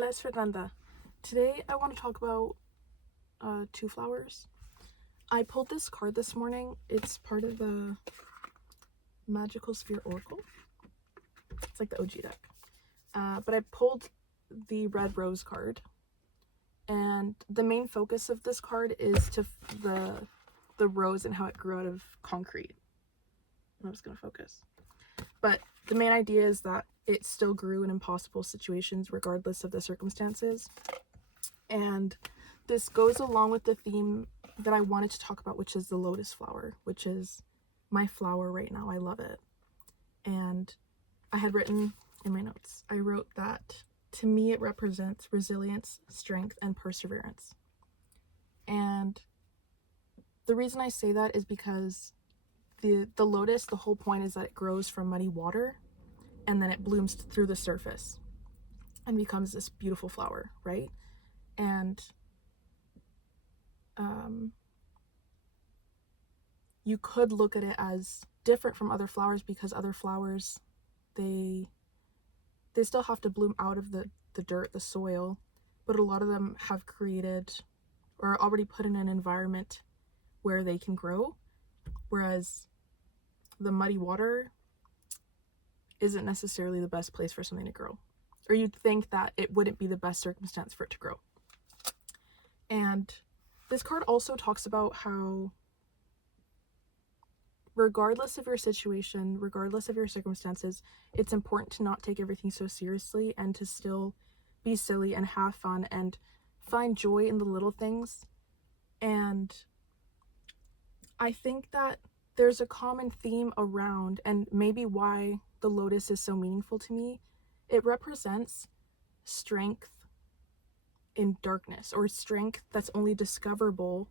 Hola, es Fernanda. Today I want to talk about two flowers. I pulled this card this morning. It's part of the Magical Sphere Oracle. It's like the OG deck. But I pulled the red rose card. And the main focus of this card is to the rose and how it grew out of concrete. I'm just going to focus. But the main idea is that it still grew in impossible situations regardless of the circumstances. And this goes along with the theme that I wanted to talk about, which is the lotus flower, which is my flower right now. I love it. And I had written in my notes, I wrote that to me it represents resilience, strength, and perseverance. And the reason I say that is because the lotus, the whole point is that it grows from muddy water and then it blooms through the surface and becomes this beautiful flower, right? And you could look at it as different from other flowers because other flowers, they still have to bloom out of the dirt, the soil, but a lot of them have created or are already put in an environment where they can grow, whereas the muddy water isn't necessarily the best place for something to grow, or you'd think that it wouldn't be the best circumstance for it to grow. And this card also talks about how regardless of your situation, regardless of your circumstances, it's important to not take everything so seriously and to still be silly and have fun and find joy in the little things. And I think that there's a common theme around, and maybe why the lotus is so meaningful to me. It represents strength in darkness, or strength that's only discoverable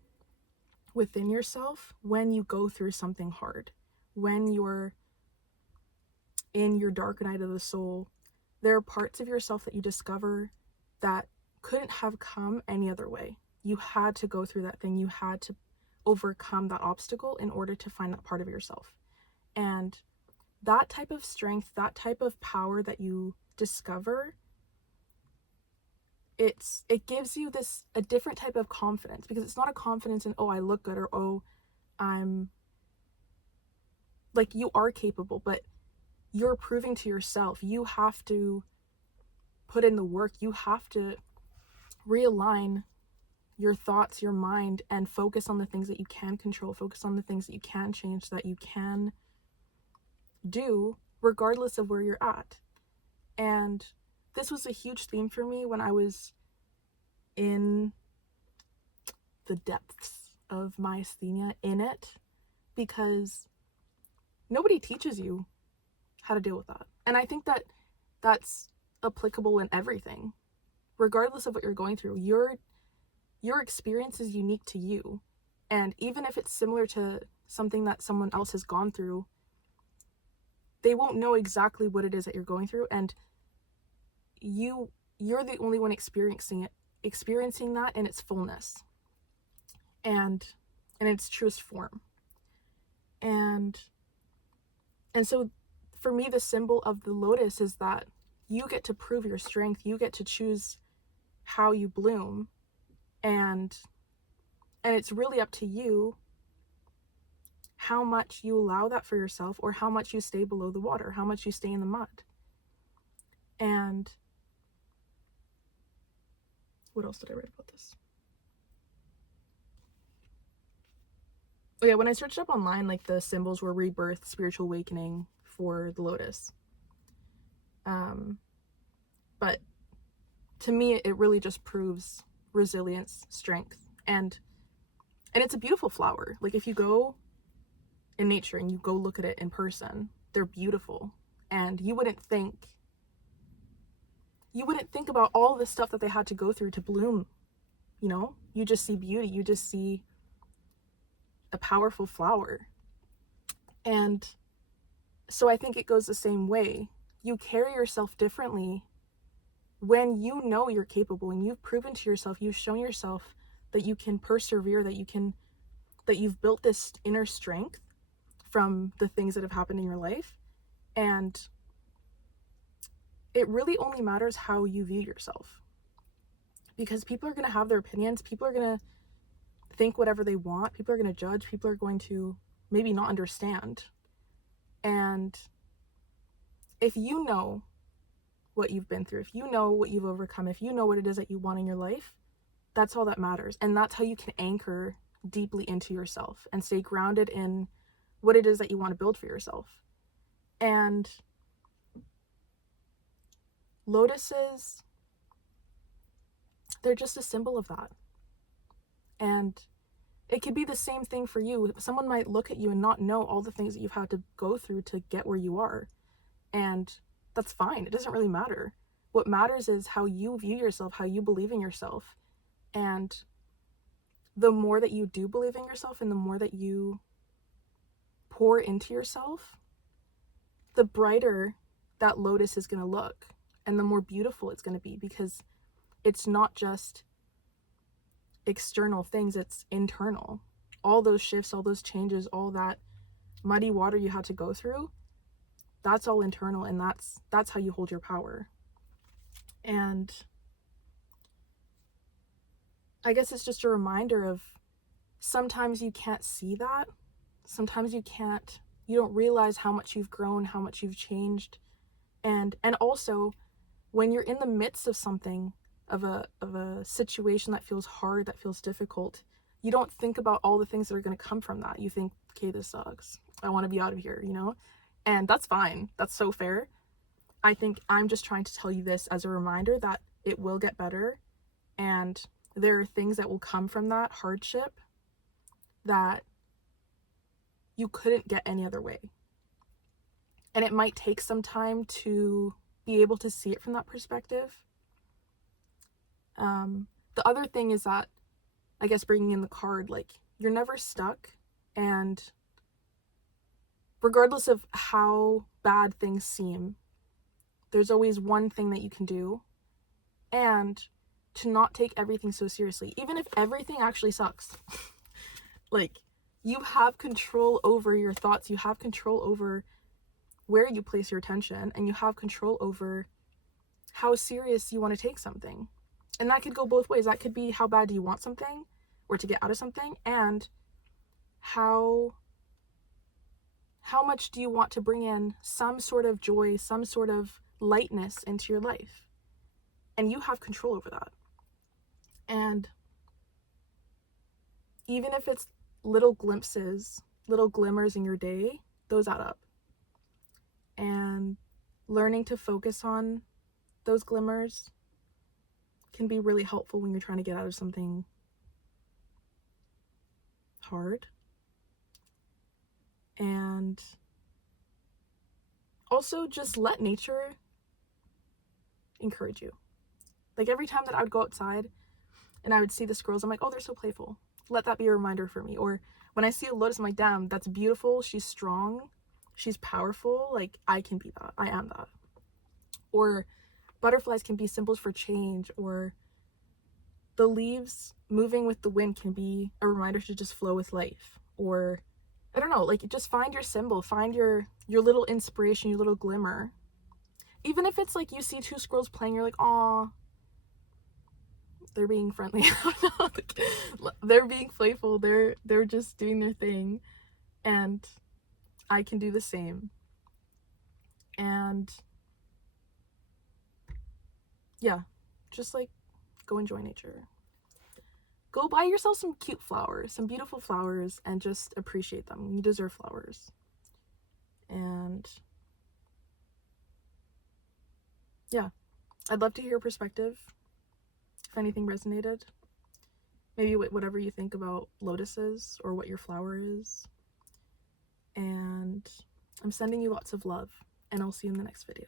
within yourself when you go through something hard. When you're in your dark night of the soul, there are parts of yourself that you discover that couldn't have come any other way. You had to go through that thing. You had to overcome that obstacle in order to find that part of yourself. And that type of strength, that type of power that you discover, it gives you a different type of confidence, because it's not a confidence in, oh, I look good, or oh, I'm like, you are capable, but you're proving to yourself. You have to put in the work. You have to realign your thoughts, your mind, and focus on the things that you can control, focus on the things that you can change, that you can do regardless of where you're at. And this was a huge theme for me when I was in the depths of myasthenia in it, because nobody teaches you how to deal with that. And I think that that's applicable in everything. Regardless of what you're going through, your experience is unique to you. And even if it's similar to something that someone else has gone through, they won't know exactly what it is that you're going through, and you're the only one experiencing that in its fullness and in its truest form. And so for me, the symbol of the lotus is that you get to prove your strength. You get to choose how you bloom, and it's really up to you how much you allow that for yourself, or how much you stay below the water, how much you stay in the mud. And what else did I write about this? Oh yeah, when I searched up online, like, the symbols were rebirth, spiritual awakening for the lotus. But to me, it really just proves resilience, strength, and it's a beautiful flower. Like, if you go in nature and you go look at it in person, they're beautiful. And you wouldn't think about all the stuff that they had to go through to bloom. You just see beauty. You just see a powerful flower. And so I think it goes the same way. You carry yourself differently when you know you're capable, and you've proven to yourself, you've shown yourself that you can persevere, that you've built this inner strength from the things that have happened in your life. And it really only matters how you view yourself. because people are going to have their opinions. People are going to think whatever they want. People are going to judge. People are going to maybe not understand. And if you know what you've been through, if you know what you've overcome, if you know what it is that you want in your life, that's all that matters. And that's how you can anchor deeply into yourself and stay grounded in what it is that you want to build for yourself. And lotuses, they're just a symbol of that. And it could be the same thing for you. Someone might look at you and not know all the things that you've had to go through to get where you are. And that's fine. It doesn't really matter. What matters is how you view yourself, how you believe in yourself. And the more that you do believe in yourself and the more that you pour into yourself, the brighter that lotus is going to look and the more beautiful it's going to be, because it's not just external things, it's internal. All those shifts, all those changes, all that muddy water you had to go through, that's all internal, and that's how you hold your power. And I guess it's just a reminder of sometimes you can't see that. Sometimes you don't realize how much you've grown, how much you've changed. And also when you're in the midst of something, of a situation that feels hard, that feels difficult, you don't think about all the things that are going to come from that. You think, okay, this sucks. I want to be out of here, you know? And that's fine. That's so fair. I think I'm just trying to tell you this as a reminder that it will get better. And there are things that will come from that hardship that you couldn't get any other way. And it might take some time to be able to see it from that perspective. The other thing is that, I guess, bringing in the card, like, you're never stuck, and regardless of how bad things seem, there's always one thing that you can do, and to not take everything so seriously, even if everything actually sucks. Like, you have control over your thoughts, you have control over where you place your attention, and you have control over how serious you want to take something. And that could go both ways. That could be how bad do you want something, or to get out of something, and how much do you want to bring in some sort of joy, some sort of lightness into your life. And you have control over that. And even if it's little glimpses, little glimmers in your day, those add up. And learning to focus on those glimmers can be really helpful when you're trying to get out of something hard. And also just let nature encourage you. Like, every time that I would go outside and I would see the squirrels, I'm like, oh, they're so playful. Let that be a reminder for me. Or when I see a lotus, I'm like, damn, that's beautiful. She's strong. She's powerful. Like, I can be that. I am that. Or butterflies can be symbols for change, or the leaves moving with the wind can be a reminder to just flow with life. Or, I don't know, like, just find your symbol, find your little inspiration, your little glimmer. Even if it's like you see two squirrels playing, you're like, aw, they're being friendly. I don't know, like, they're being playful, they're just doing their thing, and I can do the same. And yeah, just like, go enjoy nature. Go buy yourself some cute flowers, some beautiful flowers, and just appreciate them. You deserve flowers. And yeah, I'd love to hear your perspective, if anything resonated. Maybe whatever you think about lotuses, or what your flower is. And I'm sending you lots of love, and I'll see you in the next video.